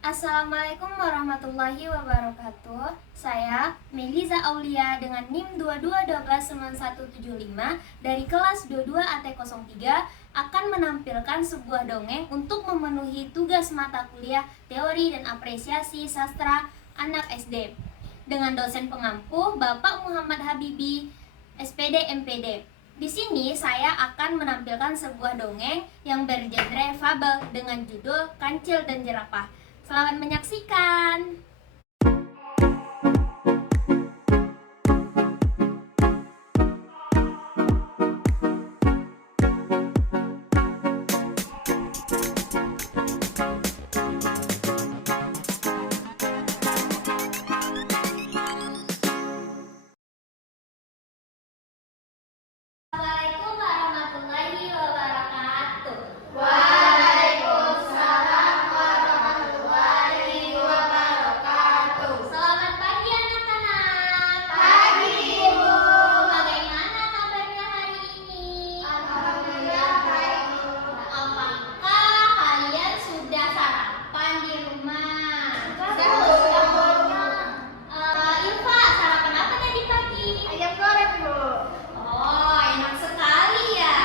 Assalamualaikum warahmatullahi wabarakatuh. Saya Meliza Aulia dengan NIM 22129175 dari kelas 22 AT03 akan menampilkan sebuah dongeng untuk memenuhi tugas mata kuliah teori dan apresiasi sastra anak SD dengan dosen pengampu Bapak Muhammad Habibi, SPD MPD. Di sini saya akan menampilkan sebuah dongeng yang bergenre fabel dengan judul Kancil dan Jerapah. Selamat menyaksikan. Assalamualaikum warahmatullahi wabarakatuh. Waalaikumsalam warahmatullahi wabarakatuh. Selamat pagi anak-anak. Pagi, Ibu. Bagaimana kabarnya hari ini? Alhamdulillah baik, Bu. Apakah kalian sudah sarapan di rumah? Ilva, sarapan apa tadi pagi? Ayam goreng, Bu. Oh, enak sekali ya.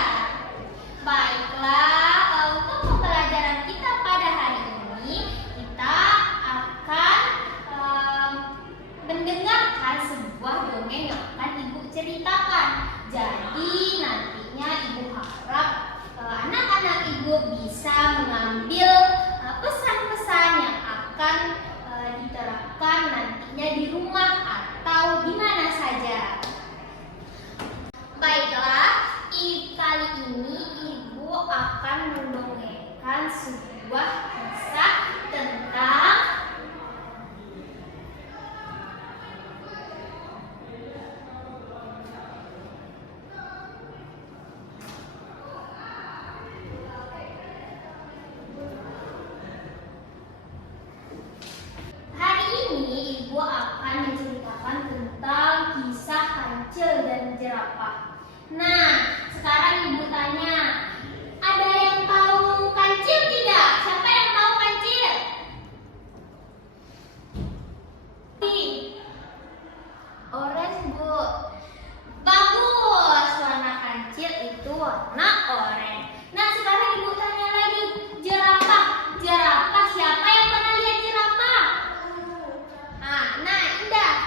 Baiklah, untuk pembelajaran kita pada hari ini, kita akan mendengarkan sebuah dongeng yang akan Ibu ceritakan. Jadi nantinya Ibu harap anak-anak Ibu bisa mengambil pesan-pesan yang akan diterapkan nantinya di rumah atau di mana saja. Baiklah, kali ini Ibu akan mendongengkan sebuah kisah tentang hari ini Ibu akan menceritakan tentang kisah Kancil dan Jerapah. Nah, sekarang Ibu tanya, ada yang tahu kancil tidak? Siapa yang tahu kancil? Orange, Bu. Bagus, warna kancil itu warna oranye. Nah, sekarang Ibu tanya lagi, jerapah. Jerapah, siapa yang pernah lihat jerapah? Nah,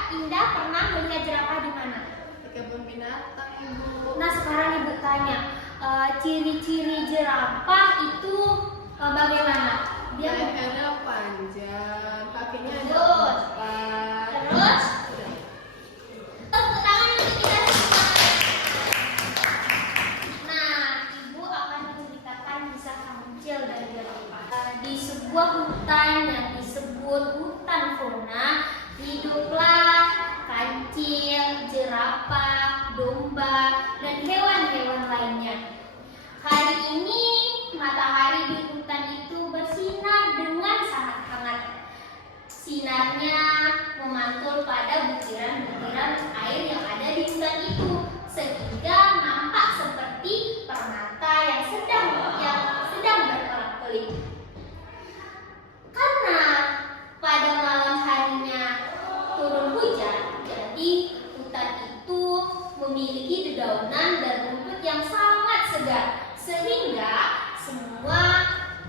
Indah pernah melihat jerapah di mana? Di kebun binatang, Ibu. Nah, sekarang Ibu tanya, ciri-ciri jerapah itu bagaimana? Dia Lehernya panjang, kakinya ada Terus? 4. terus tepuk tangan untuk kita semua. Nah, Ibu akan menceritakan kisah Kancil dan Jerapah. Di sebuah hutan yang disebut hutan fauna, hiduplah kancil, jerapah, domba, dan hewan-hewan lainnya. Hari ini matahari di hutan itu bersinar dengan sangat hangat. Sinarnya memantul pada butiran-butiran air yang ada di hutan itu, sehingga nampak seperti permata yang sedang berkelap-kelip. Karena pada malam harinya turun hujan, jadi hutan itu memiliki dedaunan dan rumput yang sangat segar, sehingga semua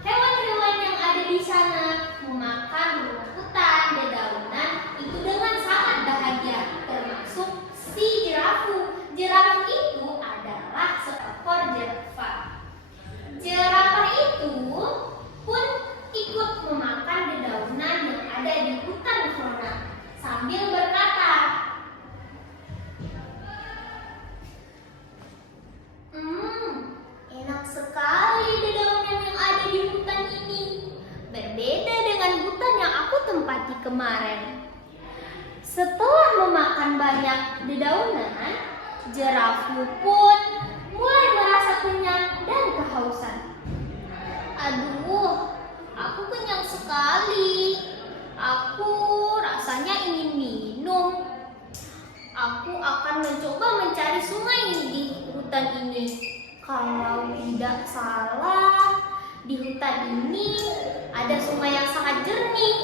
hewan-hewan yang ada di sana memakan rumputan dedaunan itu dengan sangat bahagia, termasuk si jerapah. Jerapah itu adalah seekor jerapah. Jerapah itu pun ikut memakan dedaunan yang ada di hutan fauna sambil berkata, enak sekali dedaunan yang ada di hutan ini. Berbeda dengan hutan yang aku tempati kemarin. Setelah memakan banyak dedaunan, jerapah pun mulai merasa kenyang dan kehausan. Aduh, aku kenyang sekali. Aku rasanya ingin minum. Aku akan mencoba mencari sungai di hutan ini. Kalau tidak salah, di hutan ini ada sungai yang sangat jernih.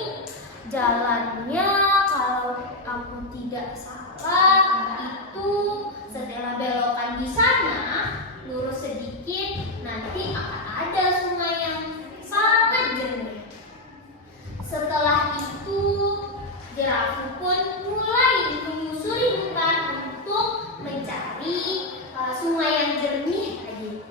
Jalannya kalau aku tidak salah itu setelah belokan di sana, lurus sedikit nanti akan ada sungai yang sangat jernih. Setelah itu Jerafu pun mulai menyusuri hutan untuk mencari sungai yang jernih lagi.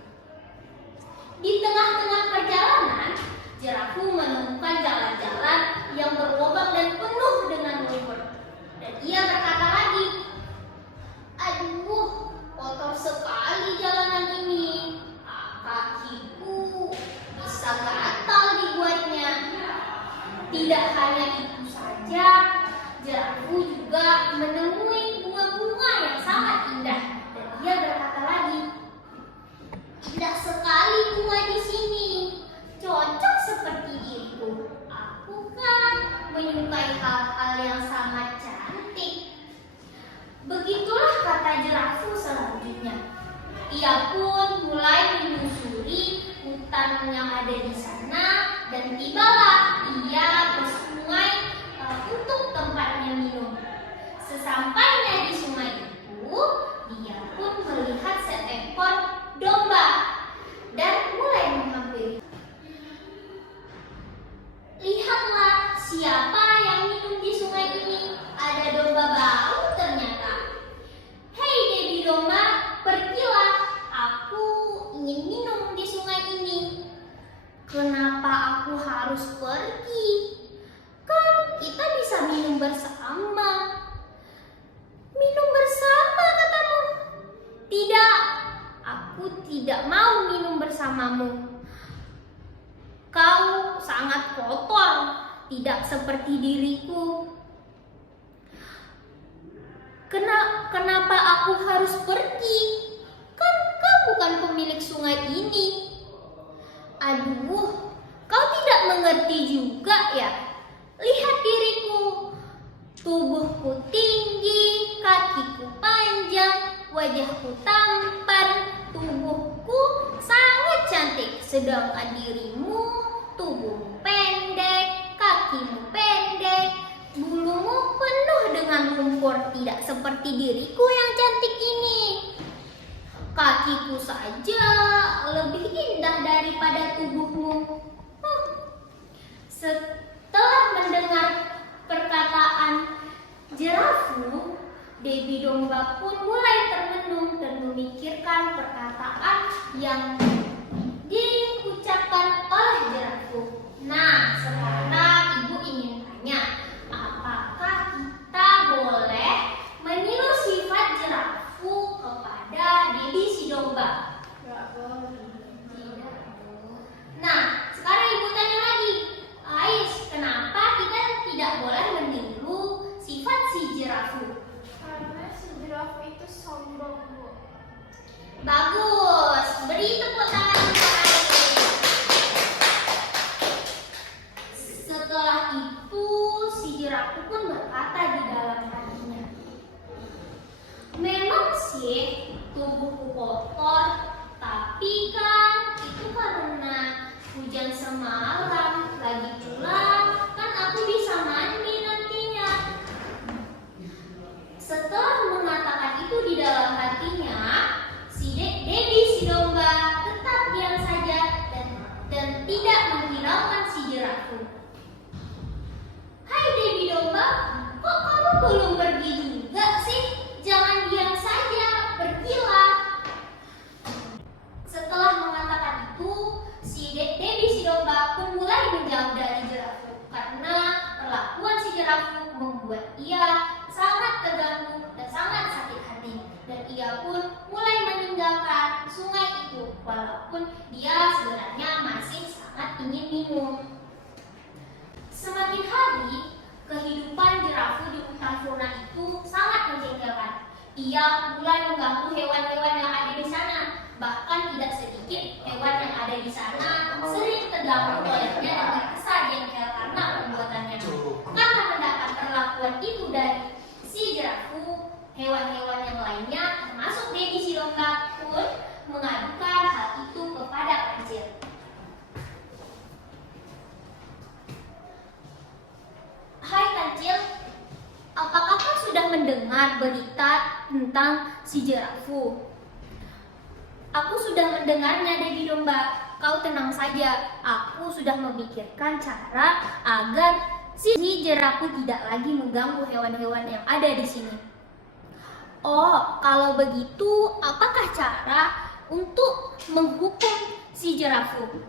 Di tengah-tengah perjalanan, Jerafu menemukan jalan-jalan yang berlubang dan penuh dengan lumpur. Dan ia berkata lagi, "Aduh, kotor sekali jalanan ini. Kakiku bisa gatal dibuatnya." Tidak hanya itu saja, Jerafu juga menemui bunga-bunga yang sangat indah. Dan ia berkata lagi, "Indah sekali bunga di sini. Cocok seperti diriku. Aku kan menyukai hal-hal yang sangat cantik." Begitulah kata Jerafu selanjutnya. Ia pun mulai menyusuri hutan yang ada di sana dan tibalah ia ke sungai untuk tempatnya minum. Sesampainya di sungai itu, dia pun melihat seekor domba dan mulai menghampiri. "Lihatlah siapa yang minum di sungai ini. Ada domba baru ternyata. Hei Dewi domba, pergilah. Aku ingin minum di sungai ini." "Kenapa aku harus pergi? Kan kita bisa minum bersama." "Minum bersama katamu?" "Tidak, aku tidak mau minum bersamamu. Kau sangat kotor, tidak seperti diriku." Kenapa aku harus pergi? Kan kau bukan pemilik sungai ini." "Aduh, kau tidak mengerti juga ya. Lihat diriku. Tubuhku tinggi, kakiku panjang, wajahku tampan, tubuhku sangat cantik. Sedangkan dirimu, tubuhmu pendek, kakimu pendek, bulumu penuh dengan lumpur, tidak seperti diriku yang cantik ini. Kakiku saja lebih indah daripada tubuhmu." Setelah mendengar perkataan Jerafu, Dewi domba pun mulai termenung dan memikirkan perkataan yang diucapkan oleh Jerafu. Nah, sekarang ibu ingin tanya, apakah kita boleh meniru sifat Jerafu kepada Dewi si domba? Nggak boleh. Tidak. Nah, sekarang ibu tanya lagi, Ais, kenapa kita tidak boleh meniru sifat si Jerafu? Karena si Jerafu itu sombong, Bu. Bagus, beri tepuk tangan untuk Ais. Setelah itu si Jerafu pun berkata di dalam hatinya, "Memang sih tubuhku kotor, tapi kan itu karena hujan semalam. Lagi pula kan aku bisa mandi nantinya." Setelah mengatakan itu di dalam hatinya, si Dewi si domba tetap diam saja dan tidak menghiraukan si Jerafu. "Hai Dewi domba, kok kamu belum pergi juga sih? Jangan diam saja, pergilah." Setelah mengatakan itu, si Dewi si domba pun mulai menjauh dari Jerafu karena perlakuan si Jerafu membuat ia sangat terganggu dan sangat sakit hati, dan ia pun mulai meninggalkan sungai itu walaupun dia sebenarnya masih sangat ingin minum. Semakin hari, kehidupan Jerafu di hutan Flora itu sangat menjengkelkan. Ia mulai mengganggu hewan-hewan yang ada di sana. Bahkan tidak sedikit hewan yang ada di sana sering terganggu olehnya dan merasa jengkel karena perbuatannya. Karena mendapat perlakuan itu dari si Jerafu, hewan-hewan yang lainnya termasuk Dewi si domba pun mengadukan hal itu kepada Kancil. "Hai mendengar berita tentang si Jerafu. Aku sudah mendengarnya, Dewi Domba. Kau tenang saja, aku sudah memikirkan cara agar si Jerafu tidak lagi mengganggu hewan-hewan yang ada di sini. Oh, kalau begitu, apakah cara untuk menghukum si Jerafu?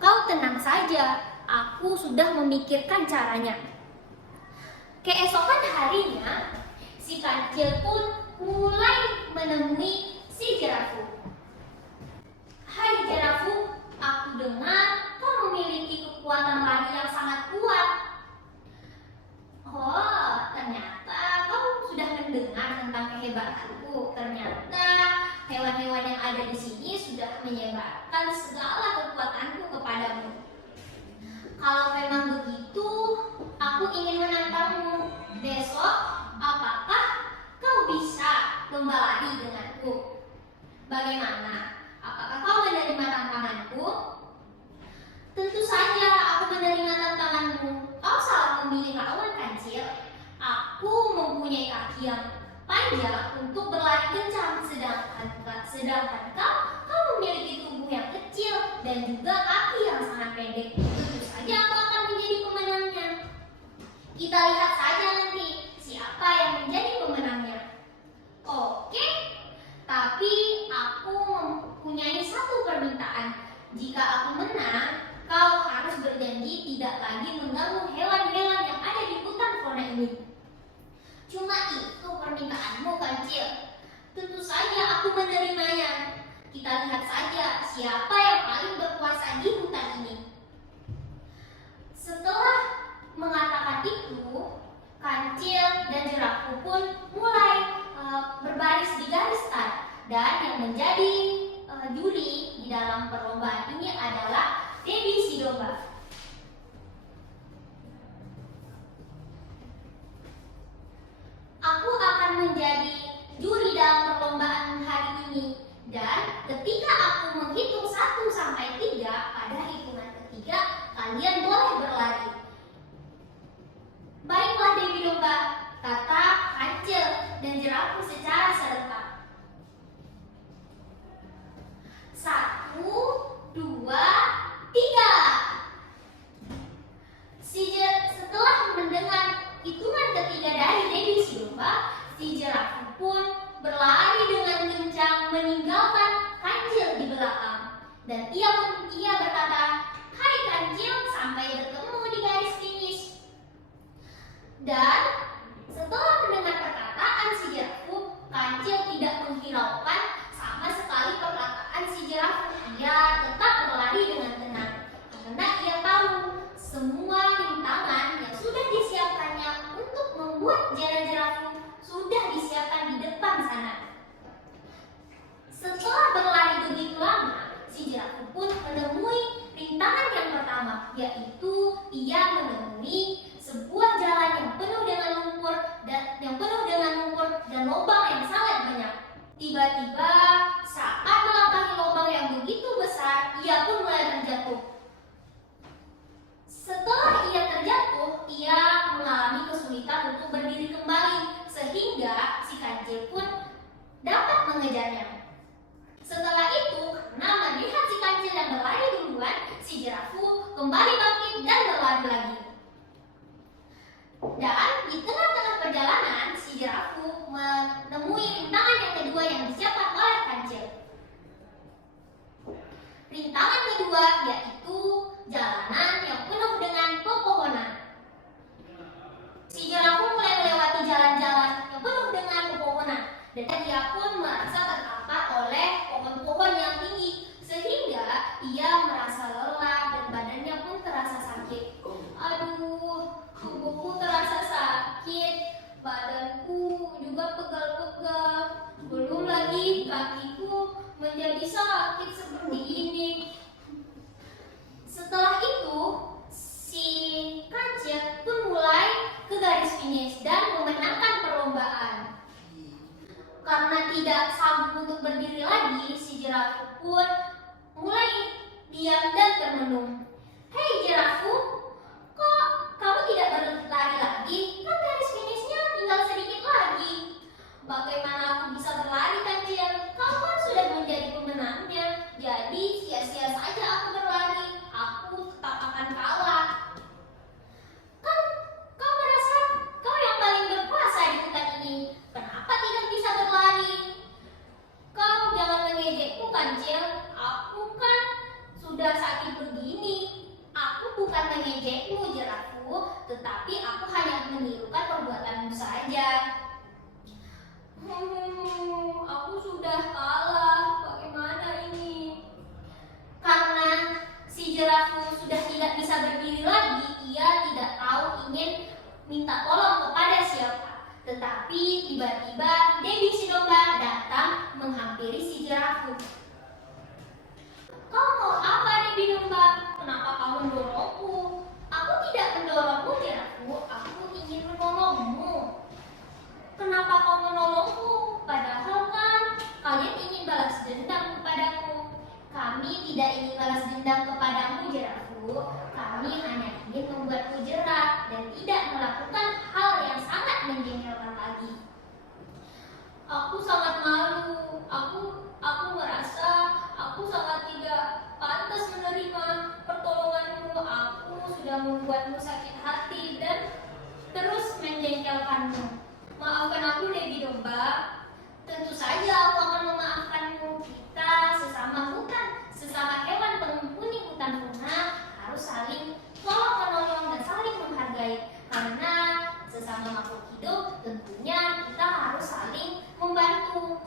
Kau tenang saja, aku sudah memikirkan caranya. Keesokan harinya, si kancil pun mulai menemui si Jerafu. Hai Jerafu, aku dengar kau memiliki kekuatan lari yang sangat kuat. Oh, ternyata kau sudah mendengar tentang kehebatanku. Ternyata hewan-hewan yang ada di sini sudah menyebarkan segala kekuatanku kepadamu. Kalau memang begitu, aku ingin menantangmu. Besok, apakah kau bisa lomba lari denganku? Bagaimana? Apakah kau menerima tantanganku? Tentu saja aku menerima tantanganmu. Kau salah memilih lawan, kancil. Aku mempunyai kaki yang panjang untuk berlari kencang, sedangkan kau memiliki tubuh yang kecil dan juga kaki yang sangat pendek. Tentu saja aku akan menjadi pemenangnya. Kita lihat saja nanti siapa yang menjadi pemenangnya. Oke, tapi aku mempunyai satu permintaan. Jika aku menang, kau harus berjanji tidak lagi mengganggu hewan-hewan yang ada di hutan fauna ini. Cuma itu permintaanmu, kancil. Tentu saja aku menerimanya. Kita lihat saja siapa yang paling berkuasa di hutan ini. Setelah mengatakan itu, kancil dan Jerafu pun mulai berbaris di garis start. Dan yang menjadi juri di dalam perlombaan ini adalah Dewi si domba. Aku akan menjadi juri dalam perlombaan hari ini. Dan ketika aku menghitung 1 sampai 3, pada hitungan ketiga kalian boleh berlari. Baiklah Dewi Domba, kata kancil dan Jerafu secara serentak. 1, 2, 3. Setelah mendengar hitungan ketiga dari Dewi si domba, si Jerafu pun berlari dengan kencang meninggalkan kancil di belakang. Dan ia berkata, "Hai kancil, sampai bertemu di garis finish." Dan setelah mendengar perkataan si Jerafu, kancil tidak menghiraukan sama sekali perkataan si Jerafu. Ia tetap berlari dengan tenang karena ia tahu semua rintangan yang sudah disiapkannya untuk membuat Jerafu sudah disiapkan di depan sana. Setelah berlari begitu lama, si Jerafu pun menemui rintangan yang pertama, yaitu ia menemui sebuah jalan yang penuh dengan lumpur dan lubang yang sangat banyak. Tiba-tiba saat melangkahi lubang yang begitu besar, ia pun mulai terjatuh. Setelah ia terjatuh, ia mengalami kesulitan untuk berdiri kembali, sehingga si kancil pun dapat mengejarnya. Setelah itu, karena melihat si kancil yang berlari duluan, si Jerafu kembali bangkit dan berlari lagi. Dan di tengah-tengah perjalanan, si Jerafu menemui rintangan yang kedua yang disiapkan oleh kancil. Rintangan kedua yaitu jalanan yang penuh dengan pepohonan. Si Jerafu mulai melewati jalan-jalan yang penuh dengan pepohonan, dan dia pun merasa terkapar oleh pohon-pohon yang tinggi, sehingga ia merasa lelah dan badannya pun terasa sakit. Aduh, tubuhku terasa sakit, badanku juga pegal-pegal, belum lagi kakiku menjadi sakit seperti ini. Setelah itu, si kancil pun mulai ke garis finish dan memenangkan perlombaan. Karena tidak sanggup untuk berdiri lagi, si Jerafu pun mulai diam dan termenung. "Hei Jerafu, kok kamu tidak berlari lagi? Kan garis finishnya tinggal sedikit lagi." minta tolong kepada siapa. Tetapi tiba-tiba Debbie si domba datang menghampiri si jerafu. "Kau mau apa, Debbie domba? Kenapa kau mendorongku?" "Aku tidak mendorongmu, jerafu. Aku ingin menolongmu." "Kenapa kau menolongku? Padahal kan kalian ingin balas dendam kepadaku." "Kami tidak ingin balas dendam kepadamu, jerafu. Kami hanya ingin membuatmu jerah dan tidak melakukan hal yang sangat menjengkelkan lagi." "Aku sangat malu. Aku merasa aku sangat tidak pantas menerima pertolonganmu. Aku sudah membuatmu sakit hati dan terus menjengkelkanmu. Maafkan aku, Debbie domba." "Tentu saja aku akan memaafkanmu. Kita sesama hutan, sesama hewan penghuni hutan fauna harus saling tolong-menolong dan saling menghargai. Karena sesama makhluk hidup tentunya kita harus saling membantu.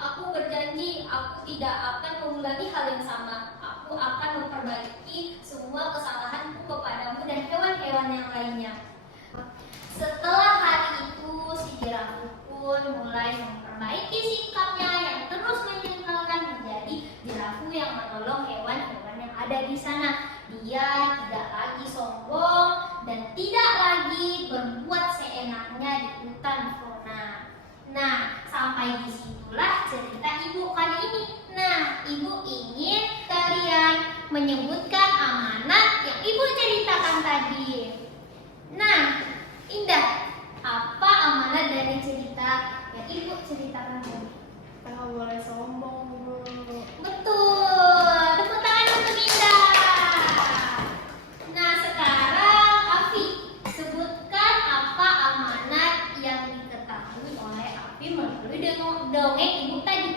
Aku berjanji aku tidak akan mengulangi hal yang sama. Aku akan memperbaiki semua kesalahanku kepadamu dan hewan-hewan yang lainnya." Setelah hari itu, si jerafu pun mulai memperbaiki sikapnya yang terus menjengkelkan menjadi jerafu yang menolong hewan-hewan yang ada di sana. Dia tidak lagi sombong dan tidak lagi berbuat seenaknya di hutan fauna. Nah, sampai disitulah cerita ibu kali ini. Nah, ibu ingin kalian menyebutkan amanat yang ibu ceritakan tadi. Nah, Indah, apa amanat dari cerita yang ibu ceritakan tadi? Kita nggak boleh sombong, Bu. Betul, tepuk tangan untuk Indah. Nah, sekarang Afi, sebutkan apa amanat yang diketahui oleh Afi melalui dongeng ibu tadi.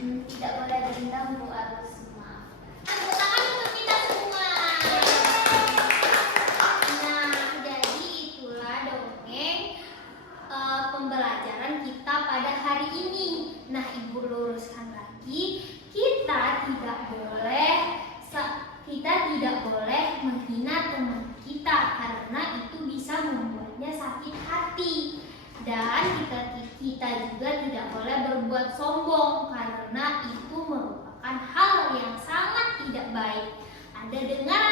Tidak boleh dendam, Bu, harus maaf. Tepuk tangan untuk kita semua. Nah, jadi itulah dongeng pembelajaran kita pada hari ini. Nah, ibu luruskan lagi, kita tidak boleh menghina teman kita karena itu bisa membuatnya sakit hati. Dan kita juga tidak boleh berbuat sombong karena itu merupakan hal yang sangat tidak baik. Anda dengar